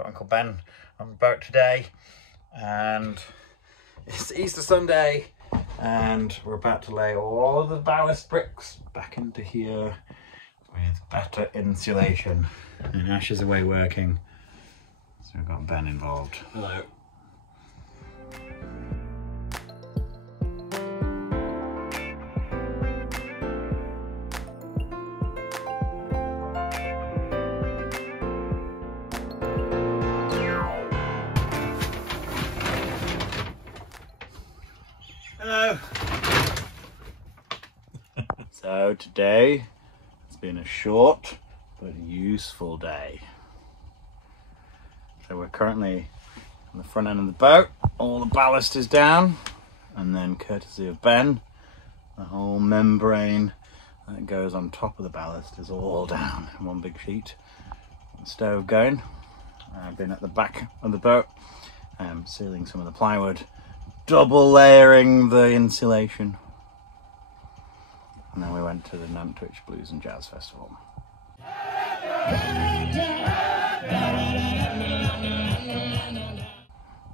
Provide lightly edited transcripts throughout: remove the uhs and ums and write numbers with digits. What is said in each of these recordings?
got Uncle Ben on the boat today, and it's Easter Sunday, and we're about to lay all of the ballast bricks back into here with better insulation. And Ash is away working, so we've got Ben involved. Hello. Hello. So today it's been a short but useful day. So we're currently on the front end of the boat. All the ballast is down, and then courtesy of Ben, the whole membrane that goes on top of the ballast is all down in one big sheet. The stove going. I've been at the back of the boat, sealing some of the plywood, double layering the insulation, and then we went to the Nantwich Blues and Jazz Festival. Had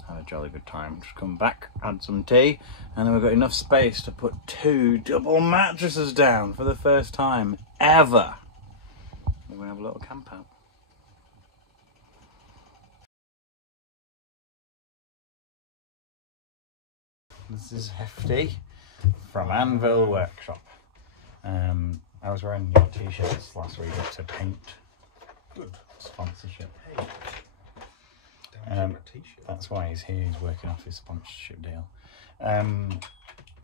a jolly good time. Just come back, had some tea, and then we've got enough space to put 2 double mattresses down for the first time ever. We're gonna have a little camp out. This is Hefty from Anvil Workshop. I was wearing your t-shirts last week to paint. Good. Sponsorship. Hey. That's why he's here, he's working off his sponsorship deal.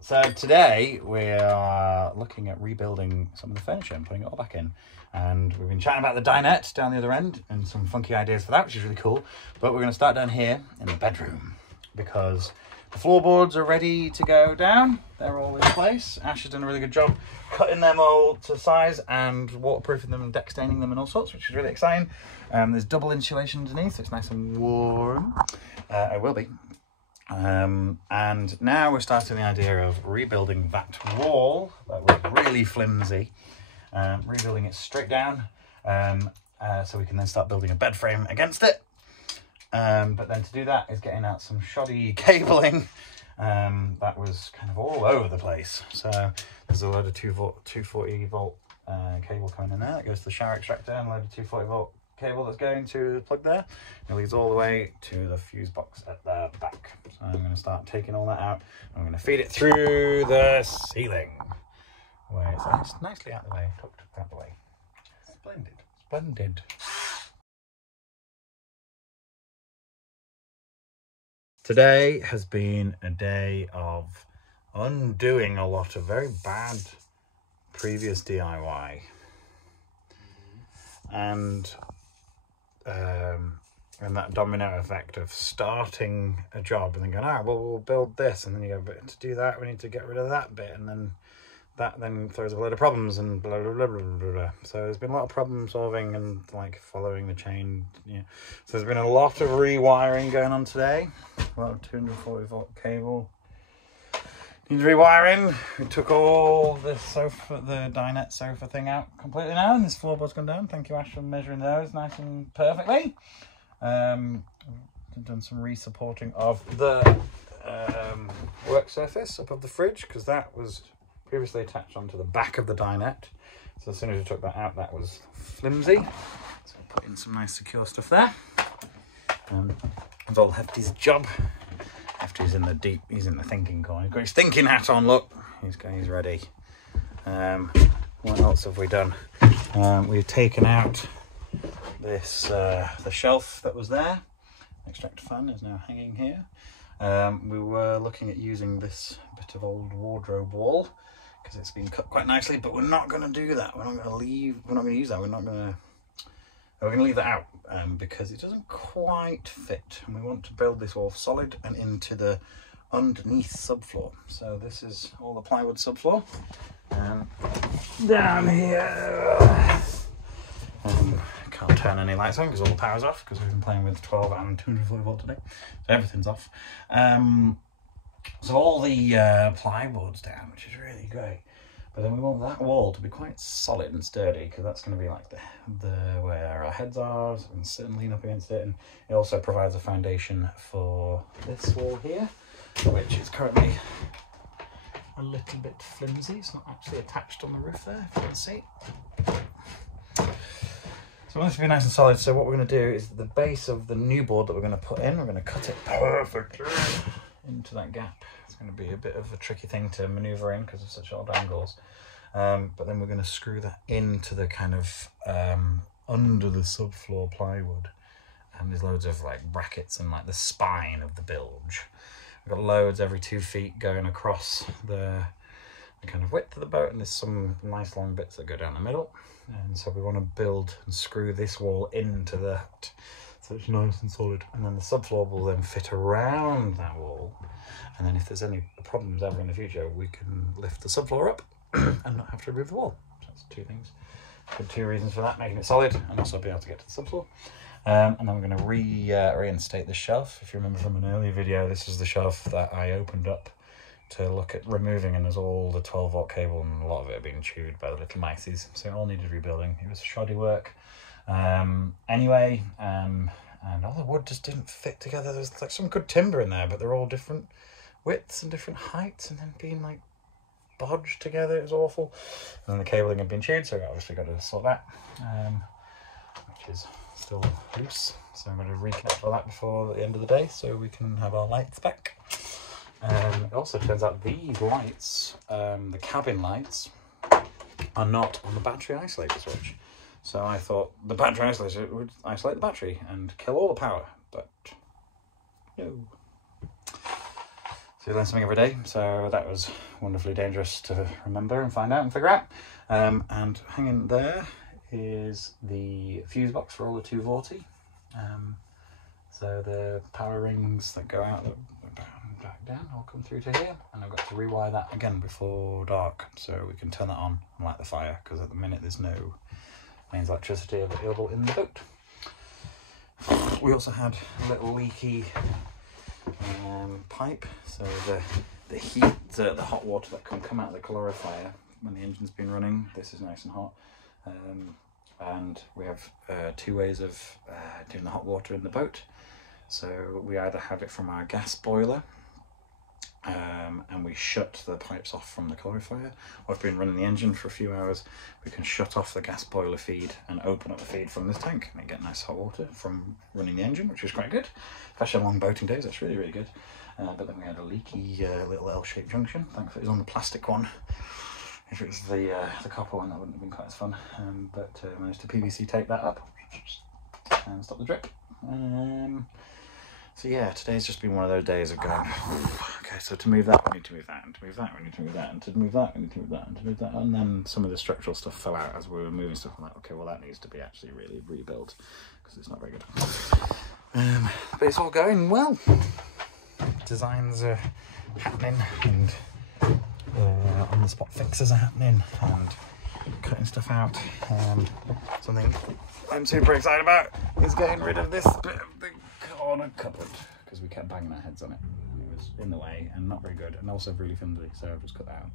So today we are looking at rebuilding some of the furniture and putting it all back in. And we've been chatting about the dinette down the other end and some funky ideas for that, which is really cool. But we're going to start down here in the bedroom because the floorboards are ready to go down. They're all in place. Ash has done a really good job cutting them all to size and waterproofing them and deck staining them and all sorts, which is really exciting. There's double insulation underneath, so it's nice and warm. It will be. And now we're starting the idea of rebuilding that wall that was really flimsy, rebuilding it straight down, so we can then start building a bed frame against it. But then to do that is getting out some shoddy cabling that was kind of all over the place. So there's a load of 240 volt cable coming in there that goes to the shower extractor, and a load of 240 volt cable that's going to the plug there. It leads all the way to the fuse box at the back. So I'm going to start taking all that out. I'm going to feed it through the ceiling, where it's nicely out of the way, tucked out the way. Splendid. Splendid. Today has been a day of undoing a lot of very bad previous DIY, and that domino effect of starting a job and then going, well, we'll build this, and then you go, but to do that we need to get rid of that bit, and then that then throws up a load of problems and blah blah blah blah blah blah. So there's been a lot of problem solving and like following the chain. Yeah. So there's been a lot of rewiring going on today. A lot of 240 volt cable needs rewiring. We took all the sofa, the dinette sofa thing out completely now, and this floorboard's gone down. Thank you, Ash, for measuring those nice and perfectly. I've done some re-supporting of the work surface above the fridge, because that was previously attached onto the back of the dinette. So as soon as we took that out, that was flimsy. So we put in some nice secure stuff there. It's all Hefty's job. Hefty's in the he's in the thinking corner. He's got his thinking hat on, look. He's ready. What else have we done? We've taken out this, the shelf that was there. Extractor fan is now hanging here. We were looking at using this bit of old wardrobe wall because it's been cut quite nicely, but we're not going to do that. We're not going to use that. We're going to leave that out because it doesn't quite fit, and we want to build this wall solid and into the underneath subfloor. So this is all the plywood subfloor. Down here, can't turn any lights on because all the power's off, because we've been playing with 12 and 240 volt today, so everything's off. So all the plywood's down, which is really great, But then we want that wall to be quite solid and sturdy, because that's going to be like the where our heads are, so we can sit and lean up against it. And it also provides a foundation for this wall here, which is currently a little bit flimsy. It's not actually attached on the roof there, if you can see. So we want this to be nice and solid. So what we're going to do is the base of the new board that we're going to put in, we're going to cut it perfectly into that gap. It's going to be a bit of a tricky thing to maneuver in because of such odd angles. But then we're going to screw that into the kind of under the subfloor plywood. And there's loads of like brackets and like the spine of the bilge. We've got loads every 2 feet going across the kind of width of the boat, and there's some nice long bits that go down the middle. And so we want to build and screw this wall into that so it's nice and solid. And then the subfloor will then fit around that wall. And then if there's any problems ever in the future, we can lift the subfloor up and not have to remove the wall. So that's 2 things. Good 2 reasons for that, making it solid and also be able to get to the subfloor. And then we're going to reinstate the shelf. If you remember from an earlier video, this is the shelf that I opened up to look at removing, and there's all the 12-volt cable, and a lot of it had been chewed by the little mices, so it all needed rebuilding. It was shoddy work anyway, and all the wood just didn't fit together. There's like some good timber in there, but they're all different widths and different heights, and then being like bodged together, it was awful. And then the cabling had been chewed, so I obviously got to sort that, which is still loose. So I'm going to reconnect all that before the end of the day so we can have our lights back. It also turns out these lights, the cabin lights, are not on the battery isolator switch. So I thought the battery isolator would isolate the battery and kill all the power, but no. So you learn something every day, so that was wonderfully dangerous to remember and find out and figure out. And hanging there is the fuse box for all the 240. So the power rings that go out back down all come through to here, and I've got to rewire that again before dark so we can turn that on and light the fire, because at the minute there's no mains electricity available in the boat. We also had a little leaky pipe, so the heat, the hot water that can come out of the calorifier when the engine's been running, this is nice and hot. And we have 2 ways of doing the hot water in the boat. So we either have it from our gas boiler, and we shut the pipes off from the calorifier, or if we've been running the engine for a few hours, we can shut off the gas boiler feed and open up the feed from this tank and get nice hot water from running the engine, which is quite good. Especially on long boating days, that's really, really good. But then we had a leaky little L-shaped junction. Thankfully it was on the plastic one. If it was the copper one, that wouldn't have been quite as fun. But managed to PVC tape that up and stop the drip. So yeah, today's just been one of those days of going, okay, so to move that, we need to move that, and to move that, we need to move that, and to move that, we need to move that, and to move that. And then some of the structural stuff fell out as we were moving stuff. I'm like, okay, well that needs to be actually really rebuilt, because it's not very good. But it's all going well. Designs are happening, and on-the-spot fixes are happening, and cutting stuff out. Something I'm super excited about is getting rid of this bit of the corner cupboard, because we kept banging our heads on it. It was in the way and not very good, and also really flimsy, so I've just cut that out.